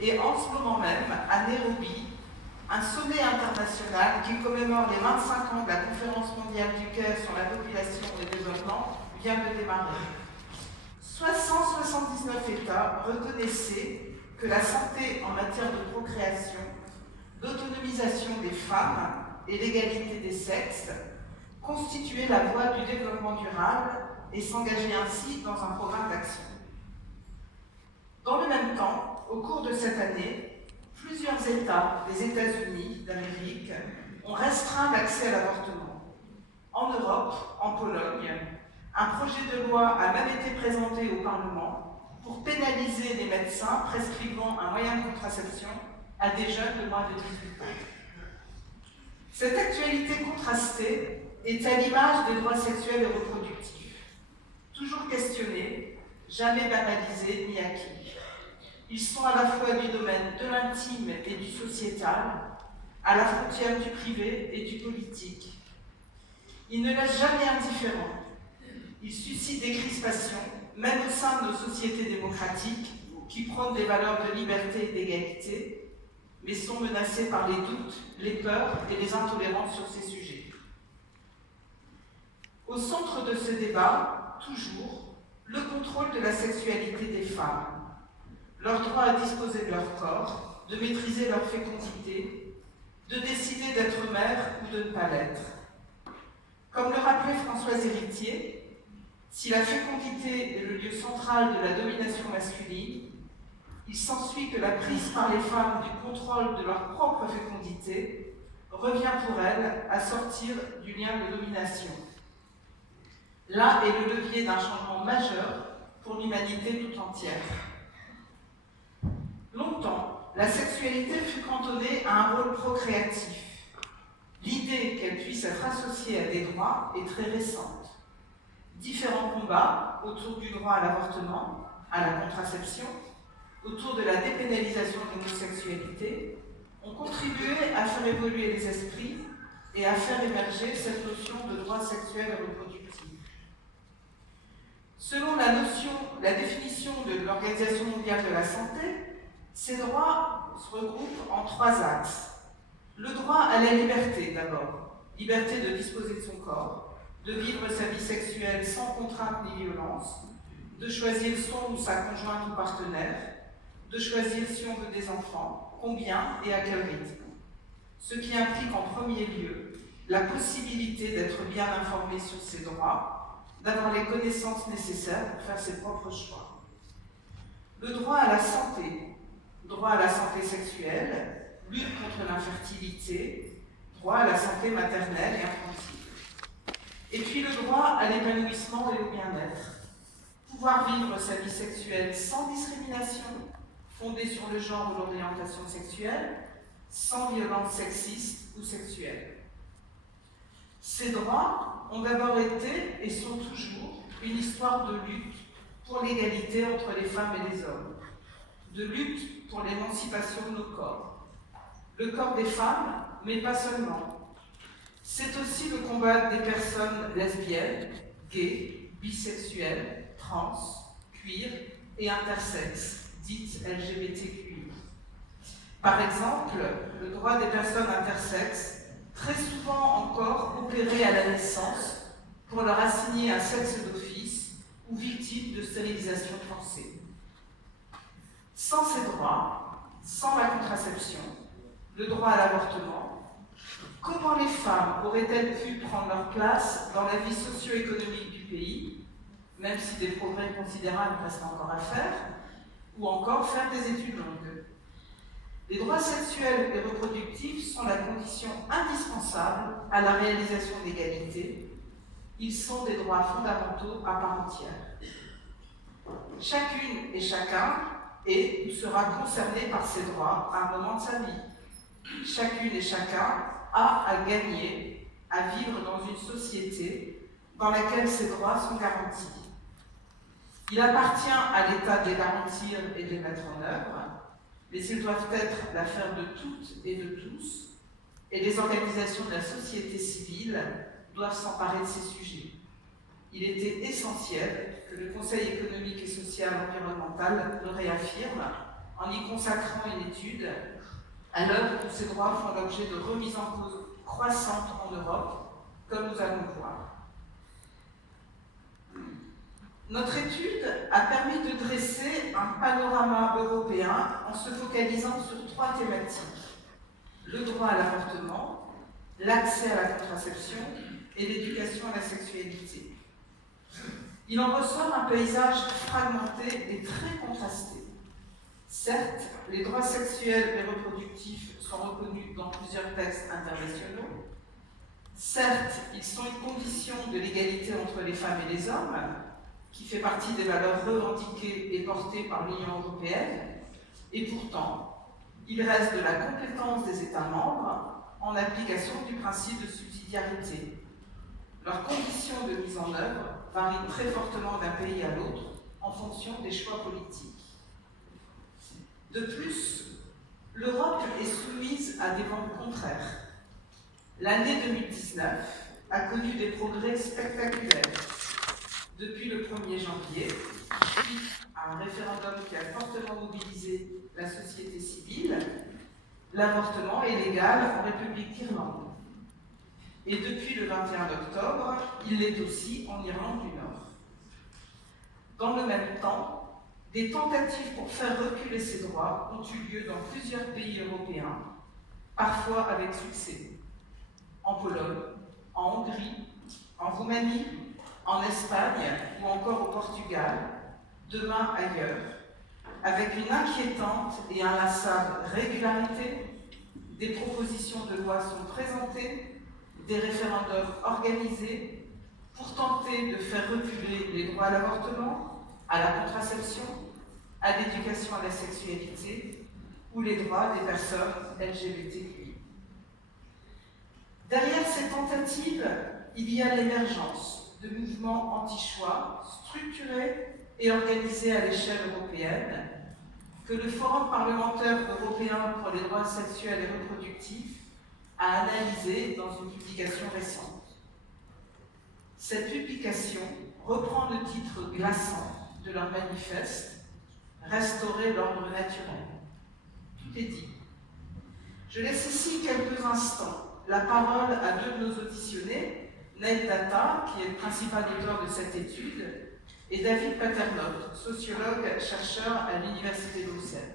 et en ce moment même, à Nairobi, un sommet international qui commémore les 25 ans de la Conférence mondiale du Caire sur la population et le développement vient de démarrer. 179 États reconnaissaient que la santé en matière de procréation, d'autonomisation des femmes et l'égalité des sexes constituaient la voie du développement durable et s'engageaient ainsi dans un programme d'action. Dans le même temps, au cours de cette année, plusieurs États des États-Unis d'Amérique ont restreint l'accès à l'avortement. En Europe, en Pologne, un projet de loi a même été présenté au Parlement pour pénaliser les médecins prescrivant un moyen de contraception à des jeunes de moins de 18 ans. Cette actualité contrastée est à l'image des droits sexuels et reproductifs, toujours questionnés, jamais banalisés ni acquis. Ils sont à la fois du domaine de l'intime et du sociétal, à la frontière du privé et du politique. Ils ne laissent jamais indifférents. Ils suscitent des crispations, même au sein de nos sociétés démocratiques, qui prônent des valeurs de liberté et d'égalité, mais sont menacés par les doutes, les peurs et les intolérances sur ces sujets. Au centre de ce débat, toujours, le contrôle de la sexualité des femmes, leur droit à disposer de leur corps, de maîtriser leur fécondité, de décider d'être mère ou de ne pas l'être. Comme le rappelait Françoise Héritier, si la fécondité est le lieu central de la domination masculine, il s'ensuit que la prise par les femmes du contrôle de leur propre fécondité revient pour elles à sortir du lien de domination. Là est le levier d'un changement majeur pour l'humanité tout entière. Longtemps, la sexualité fut cantonnée à un rôle procréatif. L'idée qu'elle puisse être associée à des droits est très récente. Différents combats autour du droit à l'avortement, à la contraception, autour de la dépénalisation de l'homosexualité, ont contribué à faire évoluer les esprits et à faire émerger cette notion de droit sexuel et reproductif. Selon la définition de l'Organisation mondiale de la santé, ces droits se regroupent en 3 axes. Le droit à la liberté d'abord, liberté de disposer de son corps, de vivre sa vie sexuelle sans contrainte ni violence, de choisir son ou sa conjointe ou partenaire, de choisir si on veut des enfants, combien et à quel rythme. Ce qui implique en premier lieu la possibilité d'être bien informé sur ses droits, d'avoir les connaissances nécessaires pour faire ses propres choix. Le droit à la santé sexuelle, lutte contre l'infertilité, droit à la santé maternelle et infantile. Et puis le droit à l'épanouissement et au bien-être. Pouvoir vivre sa vie sexuelle sans discrimination, fondée sur le genre ou l'orientation sexuelle, sans violence sexiste ou sexuelle. Ces droits ont d'abord été et sont toujours une histoire de lutte pour l'égalité entre les femmes et les hommes, de lutte pour l'émancipation de nos corps. Le corps des femmes, mais pas seulement. C'est aussi le combat des personnes lesbiennes, gays, bisexuelles, trans, queer et intersexes, dites LGBTQI. Par exemple, le droit des personnes intersexes, très souvent encore opéré à la naissance pour leur assigner un sexe d'office ou victimes de stérilisation forcée. Sans ces droits, sans la contraception, le droit à l'avortement, comment les femmes auraient-elles pu prendre leur place dans la vie socio-économique du pays, même si des progrès considérables restent encore à faire, ou encore faire des études longues? Les droits sexuels et reproductifs sont la condition indispensable à la réalisation de l'égalité. Ils sont des droits fondamentaux à part entière. Chacune et chacun est ou sera concerné par ces droits à un moment de sa vie. Chacune et chacun a à gagner à vivre dans une société dans laquelle ces droits sont garantis. Il appartient à l'État de les garantir et de les mettre en œuvre, mais ils doivent être l'affaire de toutes et de tous, et les organisations de la société civile doivent s'emparer de ces sujets. Il était essentiel que le Conseil économique et social environnemental le réaffirme en y consacrant une étude, à l'heure où ces droits font l'objet de remises en cause croissantes en Europe, comme nous allons le voir. Notre étude a permis de dresser un panorama européen en se focalisant sur 3 thématiques: le droit à l'avortement, l'accès à la contraception et l'éducation à la sexualité. Il en ressort un paysage fragmenté et très contrasté. Certes, les droits sexuels et reproductifs sont reconnus dans plusieurs textes internationaux. Certes, ils sont une condition de l'égalité entre les femmes et les hommes, qui fait partie des valeurs revendiquées et portées par l'Union européenne, et pourtant, il reste de la compétence des États membres en application du principe de subsidiarité. Leurs conditions de mise en œuvre varient très fortement d'un pays à l'autre en fonction des choix politiques. De plus, l'Europe est soumise à des vents contraires. L'année 2019 a connu des progrès spectaculaires. Depuis le 1er janvier, suite à un référendum qui a fortement mobilisé la société civile, l'avortement est légal en République d'Irlande. Et depuis le 21 octobre, il l'est aussi en Irlande du Nord. Dans le même temps, des tentatives pour faire reculer ces droits ont eu lieu dans plusieurs pays européens, parfois avec succès. En Pologne, en Hongrie, en Roumanie, en Espagne ou encore au Portugal, demain ailleurs, avec une inquiétante et inlassable régularité, des propositions de loi sont présentées, des référendums organisés pour tenter de faire reculer les droits à l'avortement, à la contraception, à l'éducation à la sexualité ou les droits des personnes LGBTQI. Derrière ces tentatives, il y a l'émergence de mouvements anti-choix structurés et organisés à l'échelle européenne que le Forum parlementaire européen pour les droits sexuels et reproductifs a analysé dans une publication récente. Cette publication reprend le titre glaçant de leur manifeste « Restaurer l'ordre naturel ». Tout est dit. Je laisse ici quelques instants la parole à 2 de nos auditionnés, Neil Data, qui est le principal auteur de cette étude, et David Paternotte, sociologue, chercheur à l'Université de Bruxelles.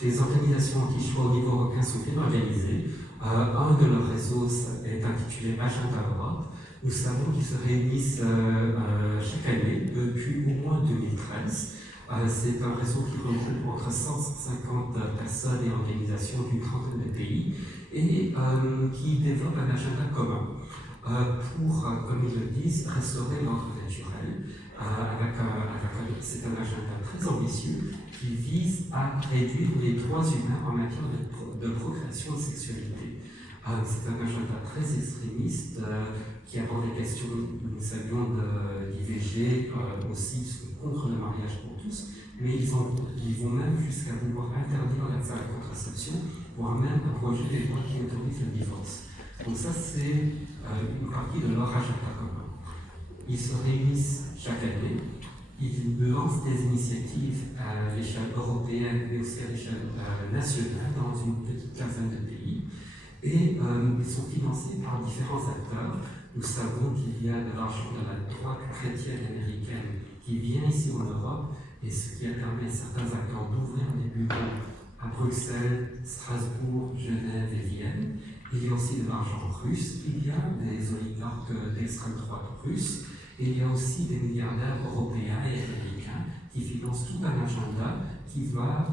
Les organisations anti-choix au niveau européen sont bien organisées. Un de leurs réseaux est intitulé Agenda Europe. Nous savons qu'ils se réunissent chaque année depuis au moins 2013. C'est un réseau qui regroupe entre 150 personnes et organisations d'une trentaine de pays et qui développe un agenda commun pour, comme ils le disent, restaurer l'ordre naturel. C'est un agenda très ambitieux qui vise à réduire les droits humains en matière de procréation et de sexualité. C'est un agenda très extrémiste qui aborde les questions, nous savions, d'IVG, aussi contre le mariage pour tous, mais ils vont même jusqu'à vouloir interdire l'accès à la contraception, voire même abroger les lois qui autorisent le divorce. Donc ça, c'est une partie de leur agenda commun. Ils se réunissent chaque année, ils lancent des initiatives à l'échelle européenne, mais aussi à l'échelle nationale, dans une petite quinzaine de pays, et ils sont financés par différents acteurs. Nous savons qu'il y a de l'argent de la droite chrétienne américaine qui vient ici en Europe, et ce qui a permis à certains acteurs d'ouvrir des bureaux à Bruxelles, Strasbourg, Genève et Vienne. Il y a aussi de l'argent russe, il y a des oligarques d'extrême droite russes, et il y a aussi des milliardaires européens et américains qui financent tout un agenda qui va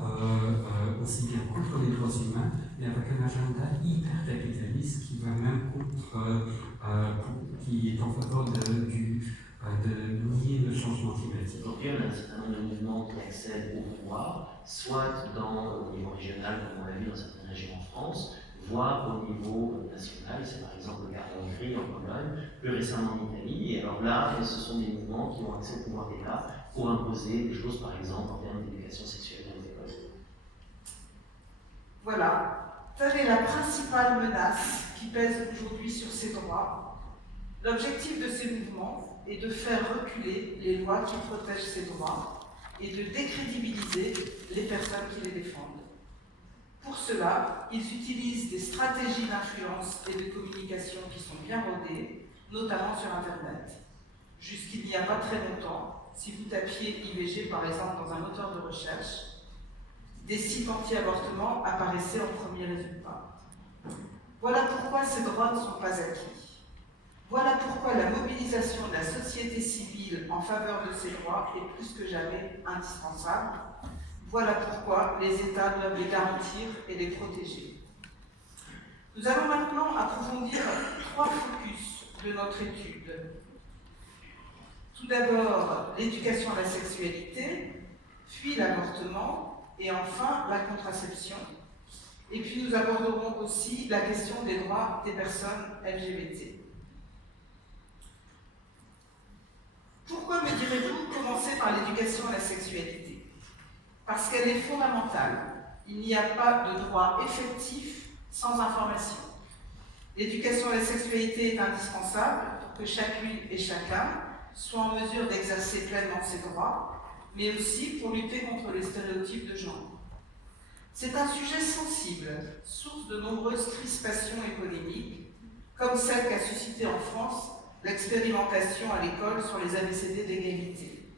aussi bien contre les droits humains, mais avec un agenda hyper capitaliste qui va même contre, qui est en faveur de nier le changement climatique. Aujourd'hui, on a un certain nombre de mouvements qui accèdent au pouvoir, soit au niveau régional, comme on l'a vu dans certaines régions en France, voire au niveau national. C'est par exemple le cas en Hongrie, en Pologne, plus récemment en Italie. Et alors là, ce sont des mouvements qui ont accès au pouvoir d'État pour imposer des choses, par exemple, en termes d'éducation sexuelle dans les écoles. Voilà, telle est la principale menace qui pèse aujourd'hui sur ces droits. L'objectif de ces mouvements est de faire reculer les lois qui protègent ces droits et de décrédibiliser les personnes qui les défendent. Pour cela, ils utilisent des stratégies d'influence et de communication qui sont bien rodées, notamment sur Internet. Jusqu'il n'y a pas très longtemps, si vous tapiez IVG par exemple dans un moteur de recherche, des sites anti-avortement apparaissaient en premier résultat. Voilà pourquoi ces droits ne sont pas acquis. Voilà pourquoi la mobilisation de la société civile en faveur de ces droits est plus que jamais indispensable. Voilà pourquoi les États doivent les garantir et les protéger. Nous allons maintenant approfondir 3 focus de notre étude. Tout d'abord, l'éducation à la sexualité, puis l'avortement, et enfin la contraception. Et puis nous aborderons aussi la question des droits des personnes LGBT. Pourquoi, me direz-vous, commencer par l'éducation à la sexualité? Parce qu'elle est fondamentale. Il n'y a pas de droit effectif sans information. L'éducation à la sexualité est indispensable pour que chacune et chacun soit en mesure d'exercer pleinement ses droits, mais aussi pour lutter contre les stéréotypes de genre. C'est un sujet sensible, source de nombreuses crispations et polémiques, comme celle qu'a suscité en France l'expérimentation à l'école sur les ABCD d'égalité.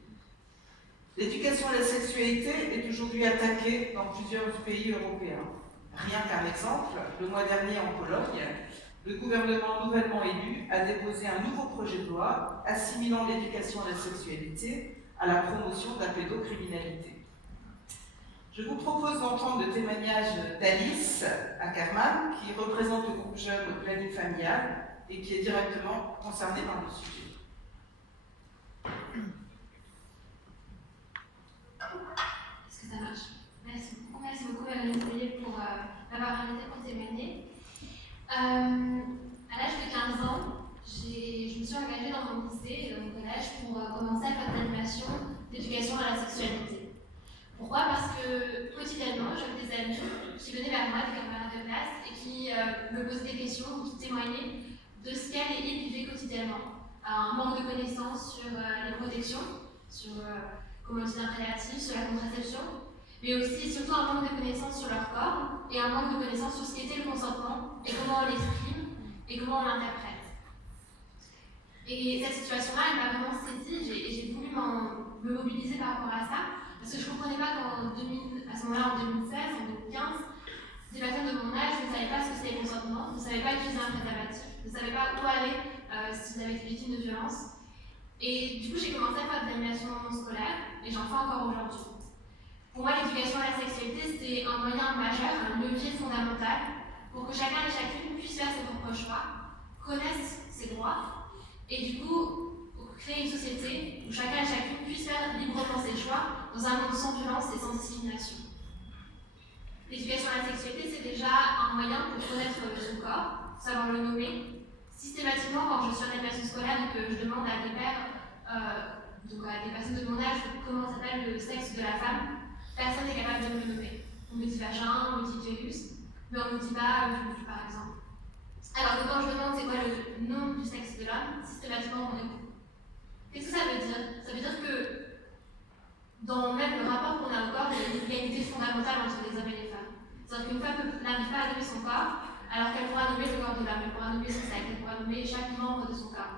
L'éducation à la sexualité est aujourd'hui attaquée dans plusieurs pays européens. Rien qu'un exemple, le mois dernier en Pologne, le gouvernement nouvellement élu a déposé un nouveau projet de loi assimilant l'éducation à la sexualité à la promotion de la pédocriminalité. Je vous propose d'entendre le témoignage d'Alice Ackerman, qui représente le groupe jeune au planning familial et qui est directement concernée par le sujet. Est-ce que ça marche? Merci beaucoup Véronique Tellier pour m'avoir invité pour témoigner. À l'âge de 15 ans, je me suis engagée dans mon lycée et dans mon collège pour commencer à faire de l'animation d'éducation à la sexualité. Pourquoi? Parce que quotidiennement, j'avais des amis qui venaient vers moi, des camarades de classe, et qui me posaient des questions, qui témoignaient de ce qu'elles et ils vivaient quotidiennement. Un manque de connaissances sur les protections, sur comment utiliser un préservatif, sur la contraception, mais aussi surtout un manque de connaissances sur leur corps et un manque de connaissances sur ce qu'était le consentement et comment on l'exprime et comment on l'interprète. Et cette situation-là, elle m'a vraiment saisie et j'ai voulu me mobiliser par rapport à ça, parce que je ne comprenais pas qu'à ce moment-là, en 2016, en 2015, des personnes de mon âge ne savaient pas ce que c'était le consentement, ne savaient pas utiliser un préservatif, ne savaient pas où aller s'ils avaient été victimes de violences. Et du coup, j'ai commencé à faire de l'animation scolaire et j'en fais encore aujourd'hui. Pour moi, l'éducation à la sexualité, c'est un moyen majeur, un levier fondamental pour que chacun et chacune puisse faire ses propres choix, connaisse ses droits et du coup, créer une société où chacun et chacune puisse faire librement ses choix dans un monde sans violence et sans discrimination. L'éducation à la sexualité, c'est déjà un moyen pour connaître son corps, savoir le nommer. Systématiquement, quand je suis en animation scolaire et que je demande à des pères, donc à des personnes de mon âge, comment s'appelle le sexe de la femme, personne n'est capable de me le nommer. On me dit vagin, on me dit utérus, mais on ne me dit pas vulve, par exemple. Alors que quand je demande c'est quoi le nom du sexe de l'homme, systématiquement on répond. Qu'est-ce que ça veut dire? Ça veut dire que dans même le rapport qu'on a au corps, il y a une égalité fondamentale entre les hommes et les femmes. C'est-à-dire qu'une femme n'arrive pas à nommer son corps, alors qu'elle pourra nommer le corps de l'homme, elle pourra nommer son sexe, elle pourra nommer chaque membre de son corps.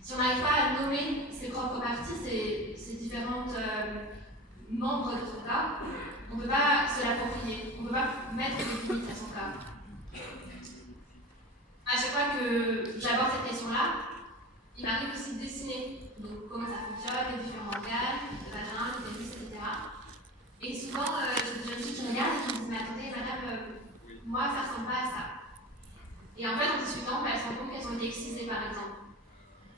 Si on n'arrive pas à nommer ses propres parties, ses différentes membres de son corps, on ne peut pas se l'approprier, on ne peut pas mettre des limites à son corps. À chaque fois que j'aborde cette question-là, il m'arrive aussi de dessiner donc, comment ça fonctionne, les différents organes, le vagin, l'utérus, etc. Et souvent, j'ai des jeunes filles qui regardent et qui me disent « Mais attendez, madame, moi, ça ne ressemble pas à ça. » Et en fait, en discutant, elles se rendent compte qu'elles ont été excisées, par exemple.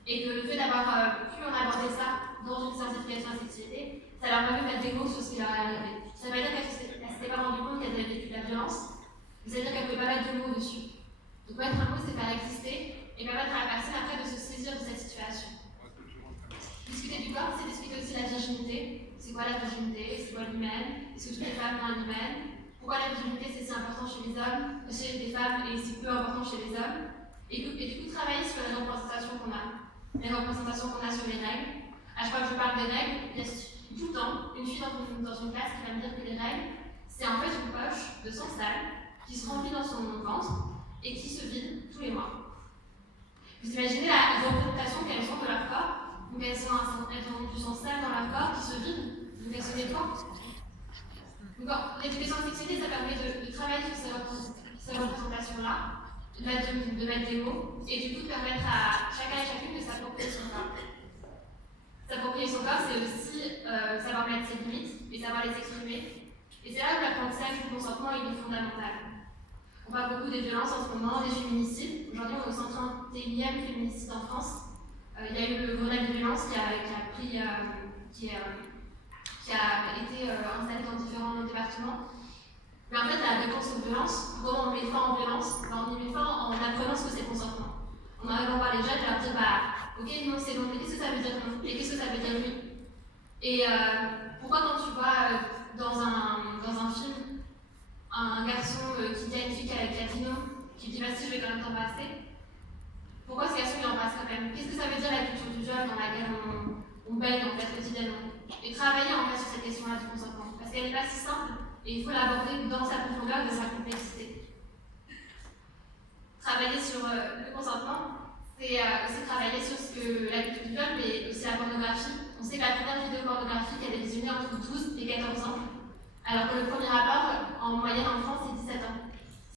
Et que le fait d'avoir pu en aborder ça dans une séance d'éducation à la sexualité, ça leur permet de mettre des mots sur ce qui leur est arrivé. Ça veut dire qu'elles ne s'étaient pas rendues compte qu'elles avaient vécu de la violence, mais ça veut dire qu'elles ne pouvaient pas mettre de mots dessus. Donc mettre un mot, c'est faire exister et permettre à la personne après de se saisir de cette situation. Discuter du corps, c'est discuter aussi la virginité. C'est quoi la virginité? C'est quoi l'hymen? Est-ce que toutes les femmes ont un hymen? Pourquoi la virginité c'est si important chez les hommes, chez les femmes et si peu important chez les hommes? Et du coup, travailler sur les représentations qu'on a. Les représentations qu'on a sur les règles. À chaque fois que je parle des règles, il y a tout le temps une fille dans une classe qui va me dire que les règles, c'est en fait une poche de sang sale qui se remplit dans son ventre et qui se vide tous les mois. Vous imaginez la représentation qu'elles ont de leur corps, donc elles ont du sang sale dans leur corps qui se vide, donc elles se nettoient. Donc l'éducation à la sexualité, ça permet de travailler sur ces représentations-là, de mettre des mots, et du coup de permettre à chacun et chacune de s'approprier son corps. S'approprier son corps, c'est aussi savoir mettre ses limites et savoir les exprimer. Et c'est là où l'apprentissage du consentement il est fondamental. On parle beaucoup des violences en ce moment, des féminicides. Aujourd'hui, on est au 131e féminicide en France. Il y a eu le Grenelle des violences qui a été installé dans différents départements. Mais en fait, la réponse aux violences, comment on met fin aux violences, on y met fin en apprenant ce que c'est le consentement. On arrive à voir les jeunes et leur dire ok, non, c'est non, mais qu'est-ce que ça veut dire non? Et qu'est-ce que ça veut dire oui? Et pourquoi quand tu vois dans un film un garçon qui dit à une fille qu'elle est latino, qui dit si je vais quand même t'embrasser, pourquoi ce garçon il embrasse quand même? Qu'est-ce que ça veut dire la culture du viol dans laquelle on baigne en fait quotidiennement? Et travailler en fait sur cette question-là du consentement, parce qu'elle n'est pas si simple et il faut l'aborder dans sa profondeur et dans sa complexité. Travailler sur le consentement, c'est aussi travailler sur ce que la culture du viol, mais aussi la pornographie. On sait que la première vidéo pornographique elle est visionnée entre 12 et 14 ans, alors que le premier rapport en moyenne en France c'est 17 ans.